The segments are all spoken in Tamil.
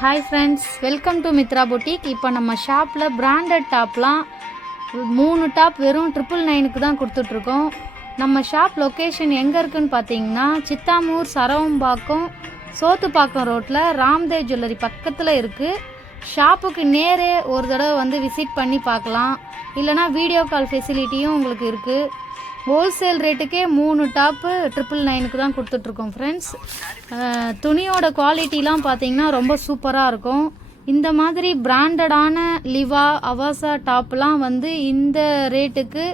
Hi friends, welcome to Mithra boutique. இப்போ நம்ம ஷாப்பில் பிராண்டட் டாப்லாம் 3 டாப் வெறும் 999க்கு தான் கொடுத்துட்ருக்கோம். நம்ம ஷாப் லொக்கேஷன் எங்கே இருக்குதுன்னு பார்த்தீங்கன்னா, சித்தாமூர் சரவம்பாக்கம் சோத்துப்பாக்கம் ரோட்டில் ராம்தேவ் ஜுவல்லரி பக்கத்தில் இருக்குது. ஷாப்புக்கு நேரே ஒரு தடவை வந்து விசிட் பண்ணி பார்க்கலாம், இல்லைனா வீடியோ கால் ஃபெசிலிட்டியும் உங்களுக்கு இருக்குது. ஹோல்சேல் ரேட்டுக்கே 3 டாப்பு 999க்கு தான் கொடுத்துட்ருக்கோம் ஃப்ரெண்ட்ஸ். துணியோட குவாலிட்டிலாம் பார்த்தீங்கன்னா ரொம்ப சூப்பராக இருக்கும். இந்த மாதிரி பிராண்டடான லிவா அவாசா டாப்லாம் வந்து இந்த ரேட்டுக்கு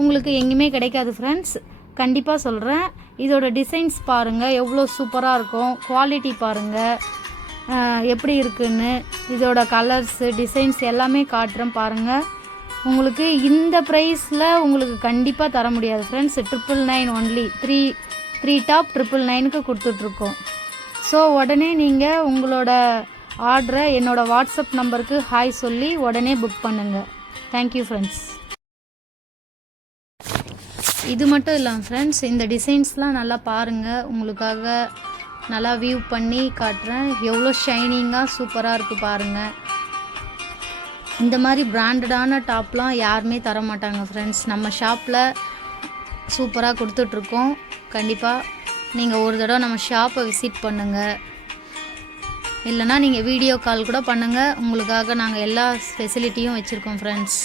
உங்களுக்கு எங்கேயுமே கிடைக்காது ஃப்ரெண்ட்ஸ். கண்டிப்பாக சொல்கிறேன். இதோட டிசைன்ஸ் பாருங்கள், எவ்வளோ சூப்பராக இருக்கும். குவாலிட்டி பாருங்கள் எப்படி இருக்குன்னு. இதோட கலர்ஸு டிசைன்ஸ் எல்லாமே காட்டுறேன் பாருங்கள். உங்களுக்கு இந்த ப்ரைஸில் உங்களுக்கு கண்டிப்பாக தர முடியாது ஃப்ரெண்ட்ஸ். 999 ஒன்லி. த்ரீ டாப் 999க்கு கொடுத்துட்ருக்கோம். ஸோ உடனே நீங்கள் உங்களோட ஆர்டரை என்னோடய வாட்ஸ்அப் நம்பருக்கு ஹாய் சொல்லி உடனே புக் பண்ணுங்கள். Thank you friends. இது மட்டும் இல்லாமல் ஃப்ரெண்ட்ஸ், இந்த டிசைன்ஸ்லாம் நல்லா பாருங்கள். உங்களுக்காக நல்லா வியூ பண்ணி காட்டுறேன். எவ்வளோ ஷைனிங்காக சூப்பராக இருக்குது பாருங்கள். இந்த மாதிரி பிராண்டடான டாப்லாம் யாருமே தர மாட்டாங்க ஃப்ரெண்ட்ஸ். நம்ம ஷாப்பில் சூப்பராக கொடுத்துட்ருக்கோம். கண்டிப்பாக நீங்கள் ஒரு தடவை நம்ம ஷாப்பை விசிட் பண்ணுங்கள், இல்லைனா நீங்கள் வீடியோ கால் கூட பண்ணுங்கள். உங்களுக்காக நாங்கள் எல்லா ஃபெசிலிட்டியும் வச்சுருக்கோம் ஃப்ரெண்ட்ஸ்.